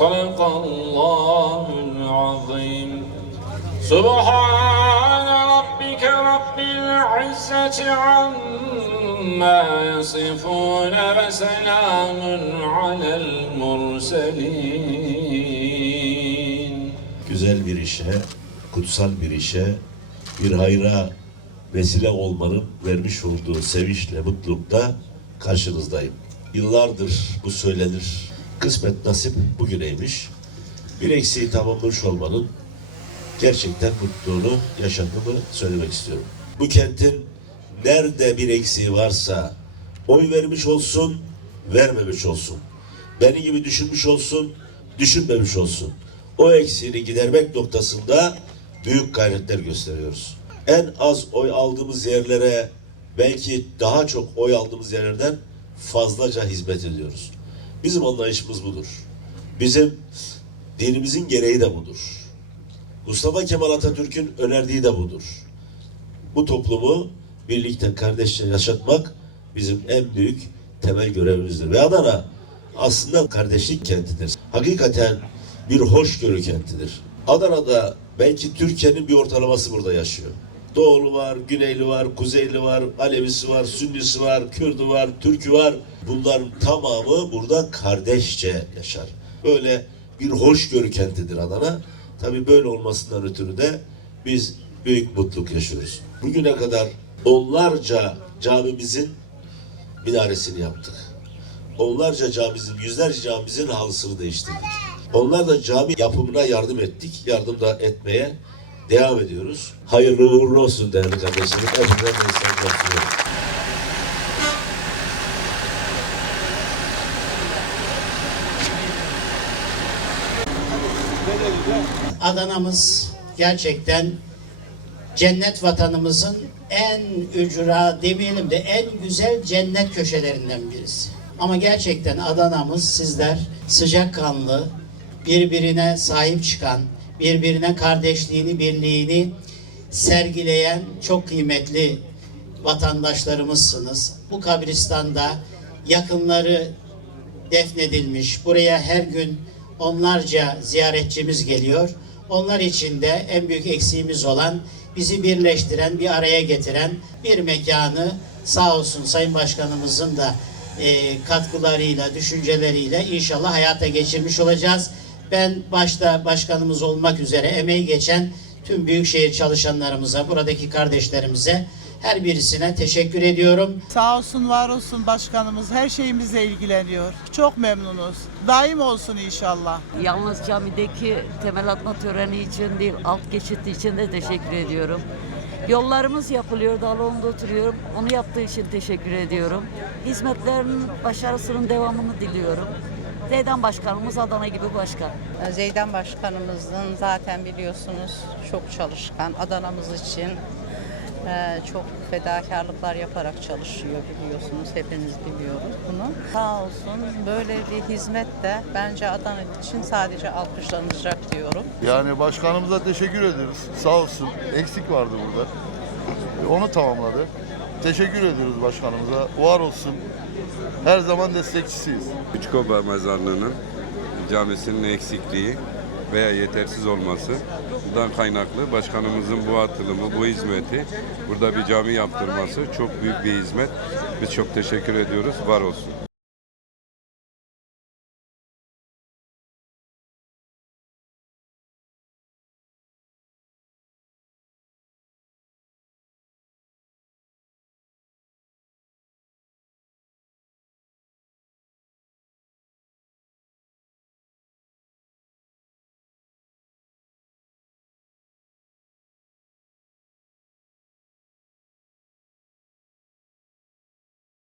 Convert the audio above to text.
صدق الله العظيم سبحان ربك رب العزة عما يصفون وسلام على المرسلين güzel bir işe, kutsal bir işe, bir hayra vesile olmanın vermiş olduğu sevinçle, mutlulukta karşınızdayım. Yıllardır bu söylenir. Kısmet nasip bugüneymiş. Bir eksiği tamamlamış olmanın gerçekten mutluluğunu yaşadığımı söylemek istiyorum. Bu kentin nerede bir eksiği varsa oy vermiş olsun, vermemiş olsun. Beni gibi düşünmüş olsun, düşünmemiş olsun. O eksiğini gidermek noktasında büyük gayretler gösteriyoruz. En az oy aldığımız yerlere belki daha çok oy aldığımız yerlerden fazlaca hizmet ediyoruz. Bizim anlayışımız budur. Bizim dinimizin gereği de budur. Mustafa Kemal Atatürk'ün önerdiği de budur. Bu toplumu birlikte kardeşçe yaşatmak bizim en büyük temel görevimizdir. Ve Adana aslında kardeşlik kentidir. Hakikaten bir hoşgörü kentidir. Adana'da belki Türkiye'nin bir ortalaması burada yaşıyor. Doğulu var, Güneyli var, Kuzeyli var, Alevisi var, Sünnisi var, Kürdü var, Türkü var. Bunların tamamı burada kardeşçe yaşar. Böyle bir hoşgörü kentidir Adana. Tabii böyle olmasından ötürü de biz büyük mutluluk yaşıyoruz. Bugüne kadar onlarca camimizin minaresini yaptık. Onlarca camimizin, yüzlerce camimizin halısını değiştirdik. Onlar da cami yapımına yardım ettik. Yardım da etmeye devam ediyoruz. Hayırlı uğurlu olsun değerli kardeşlerim. Hepinize. Adana'mız gerçekten cennet vatanımızın en ücra demeyelim de en güzel cennet köşelerinden birisi. Ama gerçekten Adana'mız sizler sıcakkanlı, birbirine sahip çıkan, birbirine kardeşliğini, birliğini sergileyen çok kıymetli vatandaşlarımızsınız. Bu kabristanda yakınları defnedilmiş. Buraya her gün onlarca ziyaretçimiz geliyor. Onlar için de en büyük eksiğimiz olan bizi birleştiren, bir araya getiren bir mekanı sağ olsun Sayın Başkanımızın da e, katkılarıyla, düşünceleriyle inşallah hayata geçirmiş olacağız. Ben başta başkanımız olmak üzere emeği geçen tüm büyükşehir çalışanlarımıza, buradaki kardeşlerimize her birisine teşekkür ediyorum. Sağ olsun, var olsun başkanımız her şeyimizle ilgileniyor. Çok memnunuz. Daim olsun inşallah. Yalnız camideki temel atma töreni için değil, alt geçit için de teşekkür ediyorum. Yollarımız yapılıyor, Daloğlu'nda oturuyorum. Onu yaptığı için teşekkür ediyorum. Hizmetlerin başarısının devamını diliyorum. Zeydan Başkanımız Adana gibi başkan. Zeydan Başkanımızın zaten biliyorsunuz çok çalışkan, Adana'mız için e, çok fedakarlıklar yaparak çalışıyor biliyorsunuz. Hepiniz biliyoruz bunu. Sağ olsun böyle bir hizmet de bence Adana için sadece alkışlanacak diyorum. Yani başkanımıza teşekkür ederiz. Sağ olsun. Eksik vardı burada. Onu tamamladı. Teşekkür ediyoruz başkanımıza. Var olsun. Her zaman destekçisiyiz. Üçkoba Mezarlığı'nın camisinin eksikliği veya yetersiz olması bundan kaynaklı başkanımızın bu atılımı, bu hizmeti burada bir cami yaptırması çok büyük bir hizmet. Biz çok teşekkür ediyoruz. Var olsun.